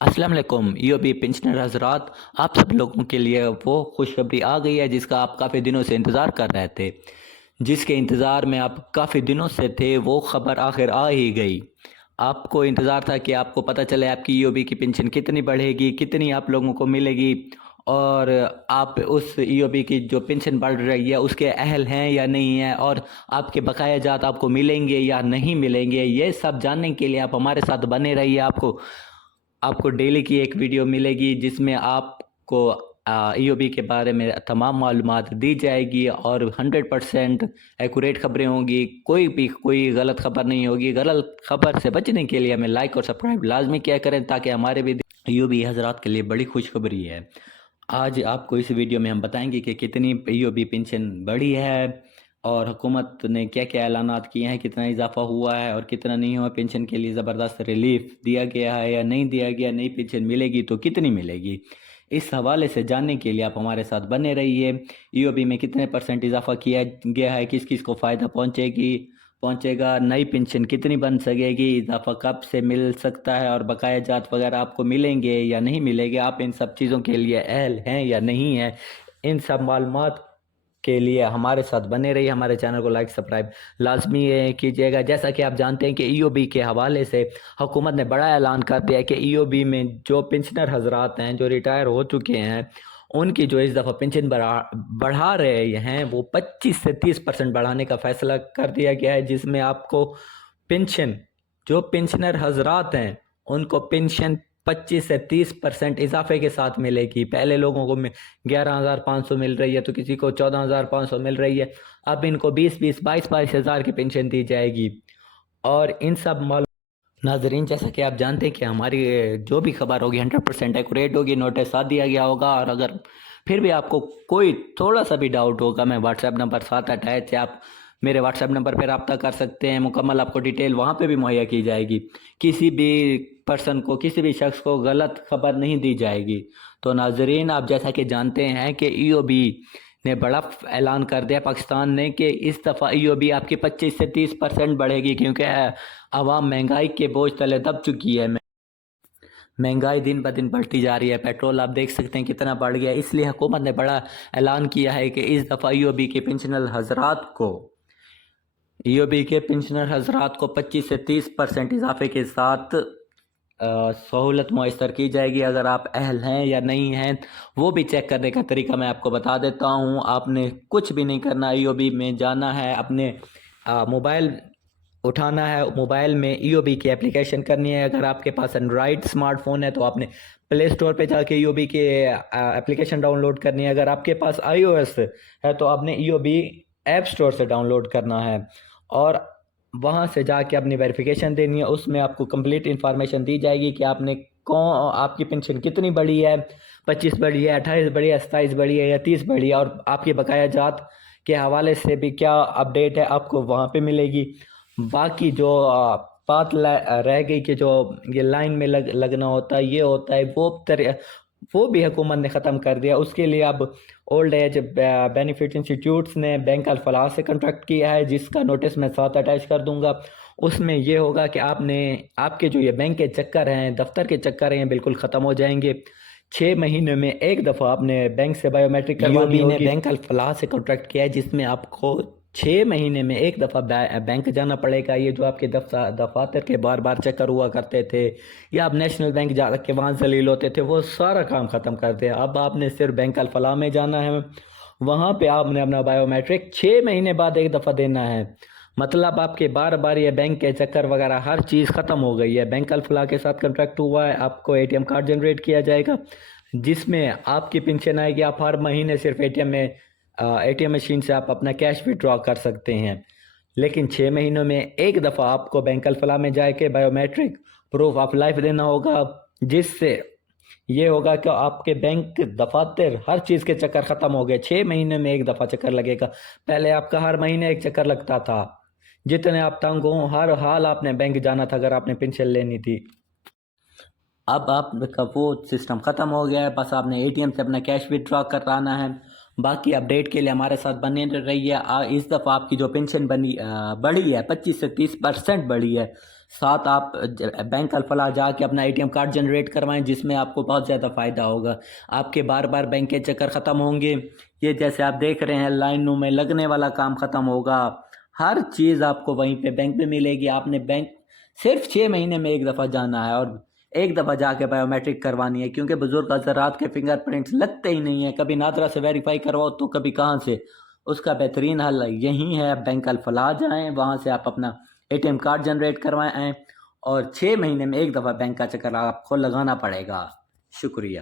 अस्सलाम वालेकुम EOB pensioner हजरात। आप सब लोगों के लिए वो खुशखबरी आ गई है जिसका आप काफ़ी दिनों से इंतज़ार कर रहे थे। जिसके इंतज़ार में आप काफ़ी दिनों से थे, वो ख़बर आखिर आ ही गई। आपको इंतज़ार था कि आपको पता चले आपकी ईओबी की पेंशन कितनी बढ़ेगी, कितनी आप लोगों को मिलेगी, और आप उस ईओबी की जो पेंशन बढ़ रही है उसके अहल हैं या नहीं हैं, और आपके बकाया जात आपको मिलेंगे या नहीं मिलेंगे। ये सब जानने के लिए आप हमारे साथ बने रहिए। आपको आपको डेली की एक वीडियो मिलेगी जिसमें आपको ईओबी के बारे में तमाम मालूमात दी जाएगी और 100% एक्यूरेट खबरें होंगी। कोई गलत खबर नहीं होगी। गलत खबर से बचने के लिए हमें लाइक और सब्सक्राइब लाजमी किया करें ताकि हमारे भी ईओबी हजरात के लिए बड़ी खुशखबरी है। आज आपको इस वीडियो में हम बताएंगे कि कितनी ईओबी पेंशन बढ़ी है और हुकूमत ने क्या क्या ऐलानात किए हैं, कितना इजाफा हुआ है और कितना नहीं हुआ। पेंशन के लिए ज़बरदस्त रिलीफ दिया गया है या नहीं दिया गया, नई पेंशन मिलेगी तो कितनी मिलेगी। इस हवाले से जानने के लिए आप हमारे साथ बने रहिए। ईओबी में कितने परसेंट इजाफा किया गया है, किस किस को फ़ायदा पहुंचेगा, नई पेंशन कितनी बन सकेगी, इजाफा कब से मिल सकता है और बकाया जात वगैरह आपको मिलेंगे या नहीं मिलेंगे, आप इन सब चीज़ों के लिए अहल हैं या नहीं हैं। इन सब मालूमात के लिए हमारे साथ बने रहिए। हमारे चैनल को लाइक सब्सक्राइब लाजमी कीजिएगा। जैसा कि आप जानते हैं कि ईओबी के हवाले से हुकूमत ने बड़ा ऐलान कर दिया है कि ईओबी में जो पेंशनर हजरात हैं जो रिटायर हो चुके हैं, उनकी जो इस दफ़ा पेंशन बढ़ा रहे हैं वो 25 से 30% बढ़ाने का फैसला कर दिया गया है। जिसमें आपको पेंशन, जो पेंशनर हजरात हैं उनको पेंशन 25 से 30% इजाफे के साथ मिलेगी। पहले लोगों को 11,500 मिल रही है तो किसी को 14,500 मिल रही है। अब इनको 20-20, 22-22 हज़ार की पेंशन दी जाएगी। और इन सब नाजरीन, जैसा कि आप जानते हैं कि हमारी जो भी खबर होगी 100% एक्यूरेट होगी, नोटिस साथ दिया गया होगा। और अगर फिर भी आपको कोई थोड़ा सा भी डाउट होगा, मैं व्हाट्सएप नंबर साथ अटैच है, आप मेरे व्हाट्सएप नंबर पर रब्ता कर सकते हैं। मुकम्मल आपको डिटेल वहाँ पे भी मुहैया की जाएगी। किसी भी पर्सन को, किसी भी शख्स को गलत खबर नहीं दी जाएगी। तो नाजरीन, आप जैसा कि जानते हैं कि ईओबी ने बड़ा ऐलान कर दिया पाकिस्तान ने कि इस दफ़ा ईओबी आपकी 25 से 30% बढ़ेगी, क्योंकि आवाम महंगाई के बोझ तले दब चुकी है। महंगाई दिन ब दिन बढ़ती जा रही है। पेट्रोल आप देख सकते हैं कितना बढ़ गया है। इसलिए हुकूमत ने बड़ा ऐलान किया है कि इस दफ़ा ईओबी के पेंशनर हजरात को 25 से 30% इजाफे के साथ सहूलत मुयसर की जाएगी। अगर आप अहल हैं या नहीं हैं वो भी चेक करने का तरीका मैं आपको बता देता हूँ। आपने कुछ भी नहीं करना, ईओबी में जाना है, अपने मोबाइल उठाना है, मोबाइल में ईओबी की एप्लीकेशन करनी है। अगर आपके पास एंड्रॉयड स्मार्टफोन है तो आपने प्ले स्टोर पे जाके ईओबी की एप्लीकेशन डाउनलोड करनी है। अगर आपके पास आईओएस है तो आपने ईओबी ऐप स्टोर से डाउनलोड करना है और वहाँ से जाके अपनी वेरिफिकेशन देनी है। उसमें आपको कंप्लीट इन्फॉर्मेशन दी जाएगी कि आपकी पेंशन कितनी बढ़ी है, 25 बढ़ी है, 28 बढ़ी है, 27 बढ़ी है या 30 बढ़ी है, और आपकी बकाया जात के हवाले से भी क्या अपडेट है आपको वहाँ पे मिलेगी। बाकी जो बात रह गई कि जो ये लाइन में लगना होता है, ये होता है, वो भी हुकूमत ने ख़त्म कर दिया। उसके लिए अब ओल्ड एज बेनिफिट इंस्टीट्यूट्स ने बैंक अल फलाह से कॉन्ट्रैक्ट किया है, जिसका नोटिस मैं साथ अटैच कर दूंगा। उसमें ये होगा कि आपके जो ये बैंक के चक्कर हैं, दफ्तर के चक्कर हैं, बिल्कुल ख़त्म हो जाएंगे। 6 महीने में एक दफ़ा आपने बैंक से बायोमेट्रिक करवानी होगी। ने बैंक अल फलाह से कॉन्ट्रैक्ट किया है जिसमें आपको 6 महीने में एक दफ़ा बैंक जाना पड़ेगा। ये जो आपके दफातर के बार बार चक्कर हुआ करते थे या आप नेशनल बैंक जा के वहाँ जलील होते थे, वो सारा काम ख़त्म कर दिया। अब आपने सिर्फ बैंक अल फलाह में जाना है, वहाँ पे आपने अपना बायोमेट्रिक 6 महीने बाद एक दफ़ा देना है। मतलब आपके बार बार ये बैंक के चक्कर वगैरह हर चीज़ ख़त्म हो गई है। बैंक अल फलाह के साथ कॉन्ट्रैक्ट हुआ है, आपको एटीएम कार्ड जनरेट किया जाएगा जिसमें आपकी पेंशन आएगी। आप हर महीने सिर्फ एटीएम मशीन से आप अपना कैश विड्रॉ कर सकते हैं। लेकिन 6 महीनों में एक दफ़ा आपको बैंक अल फलाह में जाके बायोमेट्रिक प्रूफ ऑफ लाइफ देना होगा, जिससे ये होगा कि आपके बैंक दफातर हर चीज़ के चक्कर ख़त्म हो गए। 6 महीने में एक दफ़ा चक्कर लगेगा। पहले आपका हर महीने एक चक्कर लगता था। जितने आप तंग हो, हर हाल आपने बैंक जाना था अगर आपने पेंशन लेनी थी। अब आपका वो सिस्टम ख़त्म हो गया है, बस आपने एटीएम से अपना कैश विड्रॉ कराना है। बाकी अपडेट के लिए हमारे साथ बने रहिए। इस दफ़ा आपकी जो पेंशन बढ़ी है 25 से 30% बढ़ी है। ساتھ آپ بینک الفلاح جا کے اپنا ATM کارڈ جنریٹ کروائیں، جس میں آپ کو بہت زیادہ فائدہ ہوگا۔ آپ کے بار بار بینک کے چکر ختم ہوں گے، یہ جیسے آپ دیکھ رہے ہیں لائنوں میں لگنے والا کام ختم ہوگا، ہر چیز آپ کو وہیں پہ بینک میں ملے گی۔ آپ نے بینک صرف 6 مہینے میں ایک دفعہ جانا ہے اور ایک دفعہ جا کے بایو میٹرک کروانی ہے، کیونکہ بزرگ حضرات کے فنگر پرنٹس لگتے ہی نہیں ہیں، کبھی نادرا سے ویریفائی کرواؤ تو کبھی کہاں سے۔ اس کا بہترین حل یہی ہے، بینک الفلاح جائیں، وہاں سے آپ اپنا ATM کارڈ جنریٹ کروائیں اور 6 مہینے میں ایک دفعہ بینک کا چکر آپ کو لگانا پڑے گا۔ شکریہ۔